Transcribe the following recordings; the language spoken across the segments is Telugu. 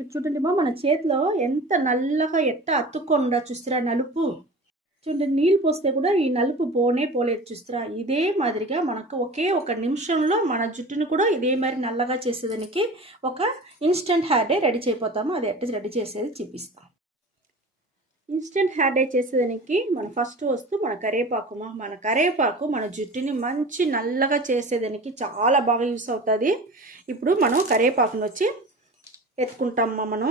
ఇక్కడ చూడండి మా, మన చేతిలో ఎంత నల్లగా అతుక్కుండా చూస్తారా నలుపు. చూడండి, నీళ్ళు పోస్తే కూడా ఈ నలుపు పోలేదు చూస్తారా. ఇదే మాదిరిగా మనకు ఒకే ఒక నిమిషంలో మన జుట్టును కూడా ఇదే మరి నల్లగా చేసేదానికి ఒక ఇన్స్టెంట్ హెయిర్ డే రెడీ చేయపోతాము. అది ఎట్లా రెడీ చేసేది చూపిస్తాం. ఇన్స్టెంట్ హెయిర్ డే చేసేదానికి మన ఫస్ట్ వస్తువు మన కరివేపాకు. మన కరివేపాకు మన జుట్టుని మంచి నల్లగా చేసేదానికి చాలా బాగా యూస్ అవుతుంది. ఇప్పుడు మనం కరివేపాకును వచ్చి ఎత్తుకుంటామమ్మా. మనం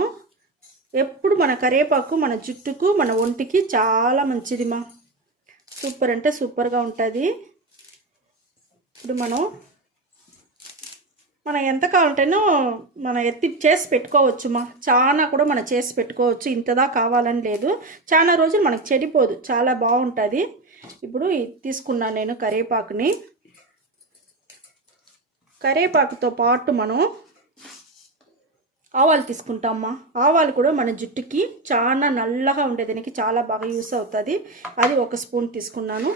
ఎప్పుడు మన కరివేపాకు మన జుట్టుకు మన ఒంటికి చాలా మంచిదిమా. సూపర్ అంటే సూపర్గా ఉంటుంది. ఇప్పుడు మనం ఎంత కావాలంటేనో మనం ఎత్తి చేసి పెట్టుకోవచ్చుమా. చాలా కూడా మనం చేసి పెట్టుకోవచ్చు, ఇంతదా కావాలని లేదు. చాలా రోజులు మనకు చెడిపోదు, చాలా బాగుంటుంది. ఇప్పుడు తీసుకున్నాను నేను కరివేపాకుని. కరివేపాకుతో పాటు మనం ఆవాలు తీసుకుంటామమ్మా. ఆవాలు కూడా మన జుట్టుకి చాలా నల్లగా ఉండేదానికి చాలా బాగా యూస్ అవుతుంది. అది 1 స్పూన్ తీసుకున్నాను.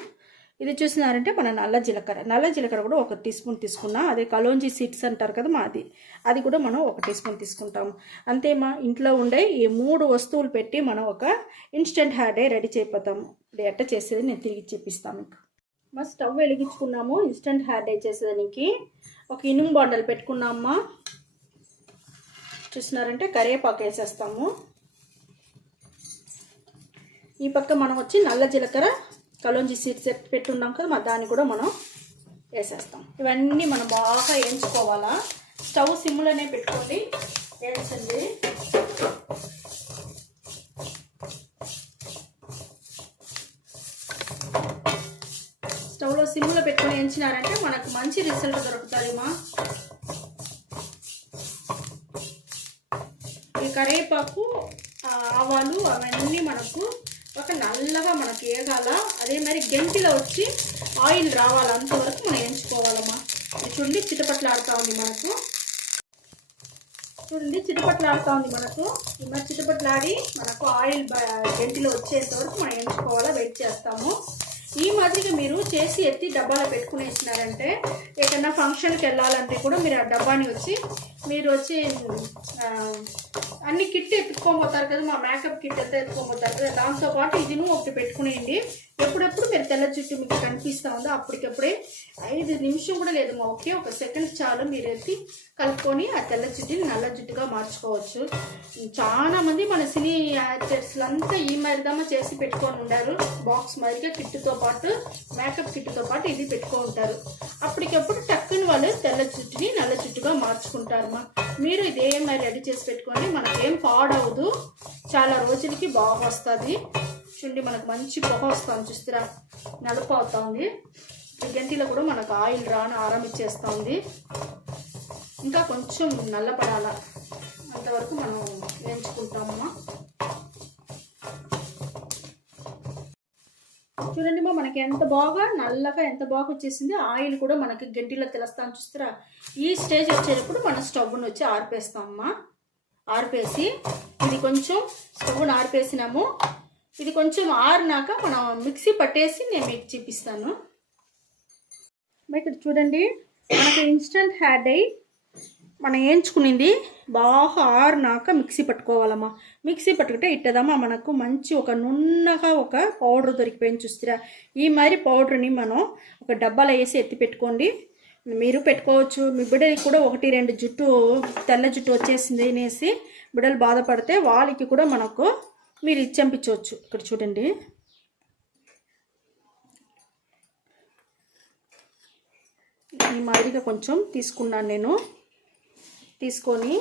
ఇది చూసినారంటే మన నల్ల జీలకర్ర కూడా 1 టీ స్పూన్ తీసుకున్నా. అదే కలోంజీ సీడ్స్ అంటారు కదా అది కూడా మనం 1 టీ స్పూన్ తీసుకుంటాము. అంతేమా, ఇంట్లో ఉండే ఈ 3 వస్తువులు పెట్టి మనం ఒక ఇన్స్టెంట్ హెయిర్ డే రెడీ చేయపోతాము. ఇప్పుడు ఎట్ట చేసేది నేను తిరిగి చూపిస్తాను మీకు. మా స్టవ్ వెలిగించుకున్నాము. ఇన్స్టెంట్ హెయిర్ డే చేసేదానికి ఒక ఇనుము బాండలు పెట్టుకున్నామమ్మా. చూసినారంటే కరివేపాకు వేసేస్తాము. ఈ పక్క మనం వచ్చి నల్ల జీలకర్ర కలోంజీ సీడ్స్ పెట్టున్నాం కదా, దాన్ని కూడా మనం వేసేస్తాం. ఇవన్నీ మనం బాగా వేయించుకోవాలా. స్టవ్ సిమ్లోనే పెట్టుకోండి, వేయించండి. స్టవ్లో సిమ్లో పెట్టుకొని వేయించినారంటే మనకు మంచి రిజల్ట్ దొరుకుతుందిమా. ఈ కరివేపాకు ఆవాలు అవన్నీ మనకు ఒక నల్లగా మనకు వేగాల. అదే మరి గెంటిలో వచ్చి ఆయిల్ రావాలి, అంతవరకు మనం వేయించుకోవాలమ్మా. చూడండి చిటపట్లాడుతూ ఉంది మనకు. ఈ మరి చిటపట్లాడి మనకు ఆయిల్ గెంటిలో వచ్చేంత వరకు మనం వేయించుకోవాలా. వెయిట్ చేస్తాము. ఈ మాదిరిగా మీరు చేసి ఎత్తి డబ్బాలో పెట్టుకునేసినారంటే ఎక్కడన్నా ఫంక్షన్కి వెళ్ళాలంటే కూడా మీరు ఆ డబ్బాని వచ్చి అన్ని కిట్ ఎత్తుకోబోతారు కదా, మా మేకప్ కిట్ అంతా ఎత్తుకోబోతారు కదా, దాంతోపాటు ఇది ఒకటి పెట్టుకునేయండి. ఎప్పుడెప్పుడు మీరు తెల్ల జుట్టు మీకు కనిపిస్తూ ఉందో అప్పటికప్పుడే 5 నిమిషం కూడా లేదు మా, ఒకే 1 సెకండ్ చాలు. మీరు ఎత్తి కలుపుకొని ఆ తెల్ల జుట్టుని నల్ల జుట్టుగా మార్చుకోవచ్చు. చాలా మంది మన సినీ యాక్టర్స్లు అంతా ఈ మరిదమ్మ చేసి పెట్టుకొని ఉంటారు. బాక్స్ మరిగా కిట్తో పాటు మేకప్ కిట్తో పాటు ఇది పెట్టుకొని ఉంటారు. అప్పటికప్పుడు టక్కుని వాళ్ళు తెల్ల జుట్టుని నల్ల జుట్టుగా మార్చుకుంటారమ్మా. మీరు ఇదే మరి రెడీ చేసి పెట్టుకొని మనకేం పాడవదు, చాలా రోజులకి బాగా వస్తుంది. చూడండి మనకు మంచి పొగ వస్తుంది చూస్తారా, నలుపు అవుతుంది. గంటిలో కూడా మనకు ఆయిల్ ఆరంభించేస్తుంది. ఇంకా కొంచెం నల్లపడాల అంతవరకు మనం వేయించుకుంటామమ్మా. చూడండి మా, మనకి ఎంత బాగా నల్లగా ఎంత బాగా వచ్చేసింది. ఆయిల్ కూడా మనకి గంటిలో తెలుస్తాను చూస్తారా. ఈ స్టేజ్ వచ్చేటప్పుడు మనం స్టవ్ను వచ్చి ఆర్పేస్తామమ్మా. ఆర్పేసి ఇది కొంచెం స్టవ్ను ఆర్పేసినాము. ఇది కొంచెం ఆరినాక మనం మిక్సీ పట్టేసి నేను మీకు చూపిస్తాను. ఇక్కడ చూడండి మనకి ఇన్స్టెంట్ హెయిర్ డే మనం వేయించుకునింది బాగా ఆరినాక మిక్సీ పట్టుకోవాలమ్మా. మిక్సీ పట్టుకుంటే ఇట్టదమ్మా మనకు మంచి ఒక నున్నగా ఒక పౌడర్ దొరికిపోయింది చూస్తారా. ఈ మరి పౌడర్ని మనం ఒక డబ్బాలో వేసి ఎత్తి పెట్టుకోండి. మీరు పెట్టుకోవచ్చు. మీ బిడ్డకి కూడా 1-2 జుట్టు తెల్ల జుట్టు వచ్చేసింది అనేసి బిడ్డలు బాధపడితే వాళ్ళకి కూడా మనకు మీరు ఇచ్చెంపించవచ్చు. ఇక్కడ చూడండి ఈ మాదిరిగా కొంచెం తీసుకున్నాను నేను. తీసుకొని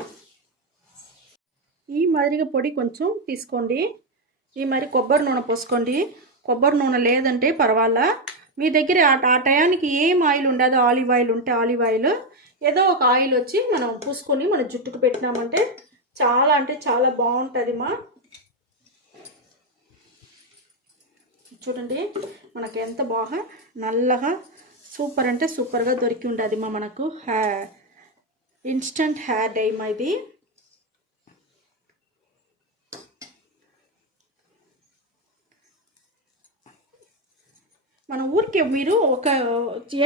ఈ మాదిరిగా పొడి కొంచెం తీసుకోండి. ఈ మరి కొబ్బరి నూనె పోసుకోండి. కొబ్బరి నూనె లేదంటే పర్వాలా, మీ దగ్గర ఆ టయానికి ఏం ఆయిల్ ఉండదో, ఆలివ్ ఆయిల్ ఉంటే ఆలివ్ ఆయిల్, ఏదో ఒక ఆయిల్ వచ్చి మనం పూసుకొని మన జుట్టుకు పెట్టినామంటే చాలా అంటే చాలా బాగుంటుంది మా. చూడండి మనకు ఎంత బాగా నల్లగా సూపర్ అంటే సూపర్గా దొరికి ఉండదు మా మనకు ఇన్స్టెంట్ హెయిర్ డే మా. ఇది మన ఊరికి మీరు ఒక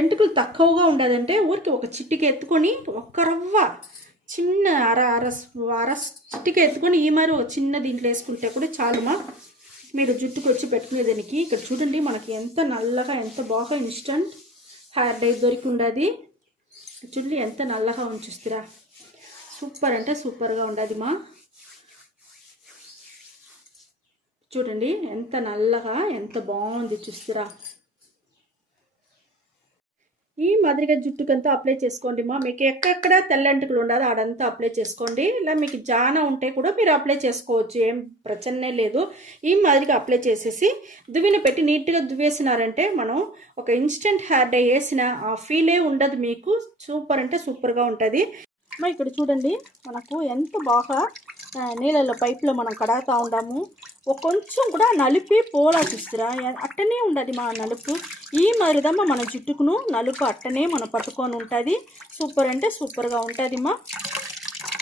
ఎంటుకలు తక్కువగా ఉండదంటే ఊరికి ఒక చిట్టికి ఎత్తుకొని ఒక్క రవ్వ చిన్న అర చిటిక ఎత్తుకొని ఈ మరి ఒక చిన్న దీంట్లో వేసుకుంటే కూడా చాలుమా మీరు జుట్టుకు వచ్చి పెట్టుకునేదానికి. ఇక్కడ చూడండి మనకి ఎంత నల్లగా ఎంత బాగా ఇన్స్టంట్ హెయిర్ డై దొరికి ఉండదు. చూడండి ఎంత నల్లగా ఉంచుస్తారా, సూపర్ అంటే సూపర్గా ఉండదు మా. చూడండి ఎంత నల్లగా ఎంత బాగుంది చూస్తారా. ఈ మాదిరిగా జుట్టుకంతా అప్లై చేసుకోండి మా. మీకు ఎక్కడెక్కడ తెల్లంటికలు ఉండదు ఆడంతా అప్లై చేసుకోండి. ఇలా మీకు జాన ఉంటే కూడా మీరు అప్లై చేసుకోవచ్చు, ఏం ప్రచనే లేదు. ఈ మాదిరిగా అప్లై చేసేసి దువ్విన పెట్టి నీట్గా దువ్వేసినారంటే మనం ఒక ఇన్స్టెంట్ హెయిర్ డై వేసిన ఆ ఫీలే ఉండదు మీకు. సూపర్ అంటే సూపర్గా ఉంటుంది. ఇక్కడ చూడండి మనకు ఎంత బాగా నీళ్ళలో పైపులో మనం కడుగుతూ ఉంటాము. కొంచెం కూడా నలిపి పోలా చూస్తారా, అట్టనే ఉండదు మా నలుపు. ఈ మరిదమ్మ మన జుట్టుకును నలుపు అట్టనే మనం పట్టుకొని ఉంటుంది. సూపర్ అంటే సూపర్గా ఉంటుంది మా.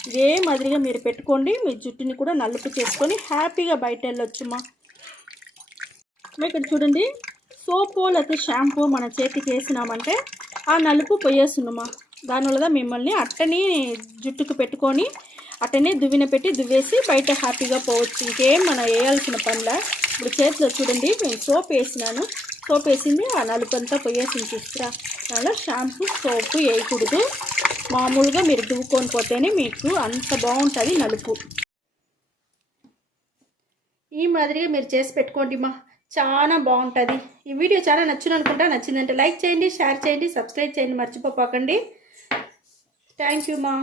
ఇదే మాదిరిగా మీరు పెట్టుకోండి, మీ జుట్టుని కూడా నలుపు చేసుకొని హ్యాపీగా బయట వెళ్ళొచ్చు మా. ఇక్కడ చూడండి సోపు లేకపోతే షాంపూ మన చేతికి వేసినామంటే ఆ నలుపు పోయేస్తుందమ్మా. దానివల్ల మిమ్మల్ని అట్టని జుట్టుకు పెట్టుకొని అట్టనే దువ్విన పెట్టి దువ్వేసి బయట హ్యాపీగా పోవచ్చు. ఇంకేం మనం వేయాల్సిన పనిలా. ఇప్పుడు చేతిలో చూడండి నేను సోప్ వేసినాను, సోప్ వేసింది ఆ నలుపు అంతా పోయేసింది చూస్తారా. దానిలో షాంపూ సోపు వేయకూడదు, మామూలుగా మీరు దువ్వుకొని పోతేనే మీకు అంత బాగుంటుంది నలుపు. ఈ మాదిరిగా మీరు చేసి పెట్టుకోండి మా, చాలా బాగుంటుంది. ఈ వీడియో చాలా నచ్చిందనుకుంటా. నచ్చిందంటే లైక్ చేయండి, షేర్ చేయండి, సబ్స్క్రైబ్ చేయండి మర్చిపోకండి. థ్యాంక్ యూ మా.